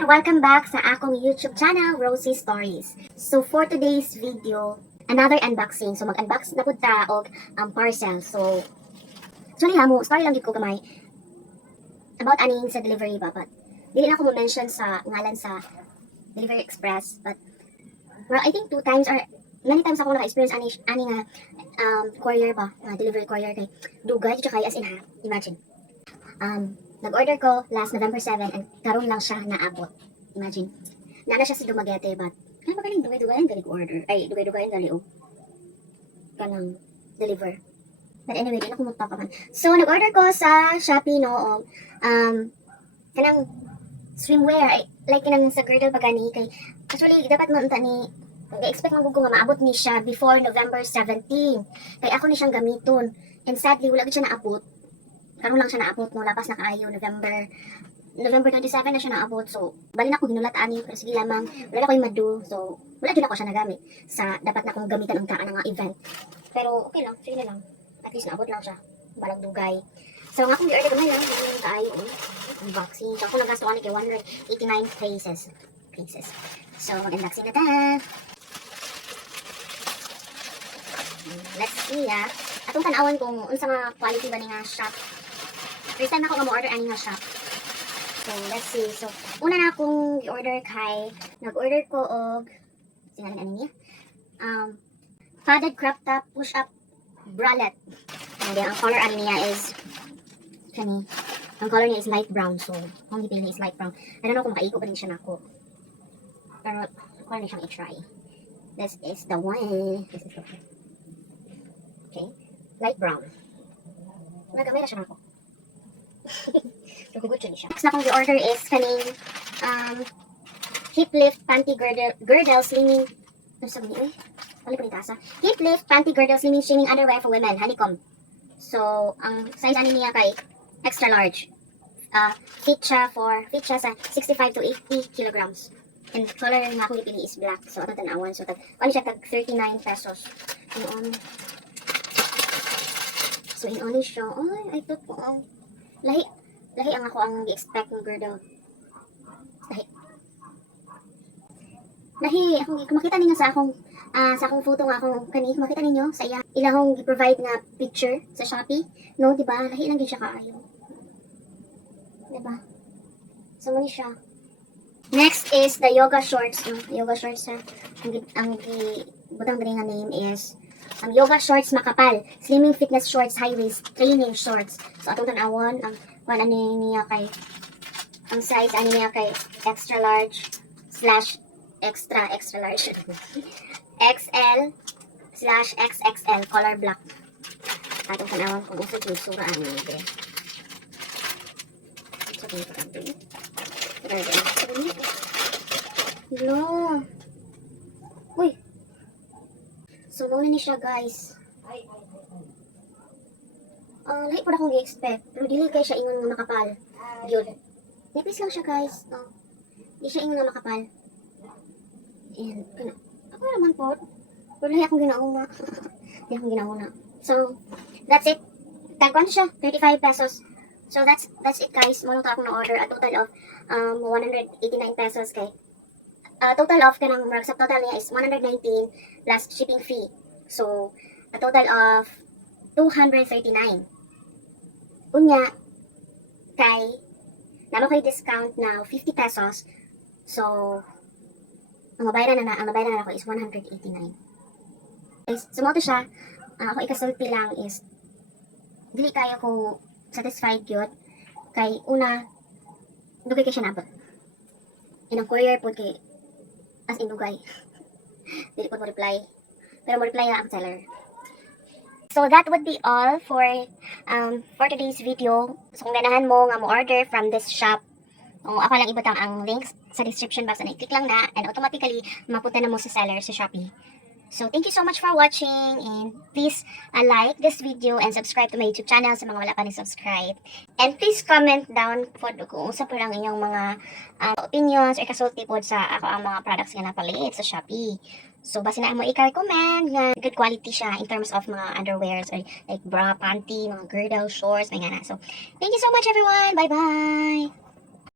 everyone! Welcome back sa akong YouTube channel, Rosie Stories. So for today's video, another unboxing. So mag-unbox na po ta og parcel. So actually mo, story lang gid ko gamay about aning sa delivery ba, but dili na ako mo-mention sa ngalan sa Delivery Express, but well, I think 2 times or many times ako naka-experience ani nga courier ba, delivery courier kay dugay kay as in ha. Imagine. Nag-order ko last November 7 and karon lang siya naabot. Imagine. Nana siya si Dumaguete, but kaya ba galing dugay-dugayan galing order? Ay, dugay-dugayan galing kanang deliver. But anyway, di na kumunta pa man. So, nag-order ko sa Shopee no, kanang swimwear, like kanang sa girdle pa gani, kay actually, dapat mo ni, expect mo ko nga maabot ni siya before November 17. Kay ako ni siyang gamiton. And sadly, wala gid siya naabot. Karon lang siya naabot mo, lapas na kaayo, November 27 na siya naabot. So, bali na ko ginulat ani, pero sige lamang, wala na ko yung madu. So, wala din ako siya nagamit sa dapat na kong gamitan ang taan nga event. Pero okay lang, sige na lang. At least naabot lang siya. Balag dugay. So, nga akong i-order gamay lang, hindi lang kaayo. Unboxing. So, ako nagasto ko kay 189 pesos. So, mag-unboxing na ta. Let's see atong tanawan kung unsa nga quality ba ni nga shop. First time ako nga mo-order ani nga shop. So, let's see. So, una na akong i-order kay, nag-order ko og, sinalin ano niya? Padded crop top push-up bralette. And then, ang color ano niya is, ang color niya is light brown. So, ang gipili is light brown. I don't know kung makaiko pa rin siya na ako. Pero, ako na siyang i-try. This is the one. This is the one. Okay. Light brown. Nagamay na siya na ako. Nagugot siya niya. Next na kong i-order is kaning hip lift panty girdle slimming. Ano sabi niya? Wala po nitasa. Hip lift panty girdle slimming streaming underwear for women. Honeycomb. So, ang size ani niya kay extra large. Fit siya sa 65 to 80 kilograms. And color nga akong ipili is black. So, ito tanawan. So, ano siya, tag 39 pesos. So, in only siya, ay, I thought po, lahi ang ako ang i-expect ng girdle. Lahi, kung makita ninyo sa akong photo nga akong kung makita ninyo sa ilahong i-provide na picture sa Shopee, no, diba? Lahi lang din siya kaayo. Diba? So, mali siya. Next is the yoga shorts. Yoga shorts, ang butang nga name is yoga shorts makapal, slimming fitness shorts, high waist, training shorts. So atong tanawon ang niya kay ang size niya kay extra large slash extra large XL/XXL color black. Atong tanawon kung usa yung sura ani ito. So dito kanto. No. Uy. So, muna ni siya, guys. Lahi po na akong i-expect. Pero dili kayo siya ingon nga makapal. Yun. Nipis lang siya, guys. Di siya ingon nga makapal. And, ako naman po. Pero lahi akong ginauna. Lahi akong ginauna. So, that's it. Tagwan siya. 35 pesos. So, that's it, guys. Muna akong na-order. A total of 189 pesos kay total of kanang sa total niya is 119 plus shipping fee. So, a total of 239. Unya kay namo kay discount na 50 pesos. So, ang mabayaran na ako is 189. Guys, sumo to siya. Ako ikasulti lang is dili kayo ko satisfied gyud kay una dugay kay siya nabot. And ang courier po kay as in dugay. Dili po mo reply. Pero mo reply na ang seller. So that would be all for today's video. So kung ganahan mo nga mo order from this shop, ako lang ibutang ang links sa description box na i-click lang na and automatically mapunta na mo sa seller sa Shopee. So thank you so much for watching and please like this video and subscribe to my YouTube channel sa mga wala pa ni-subscribe. And please comment down po kung usa po lang inyong mga opinions or kasulti po sa ako ang mga products nga napalit sa Shopee. So base na mo i-recommend nga good quality siya in terms of mga underwears or like bra, panty, mga girdle, shorts, may nga na. So thank you so much everyone. Bye-bye!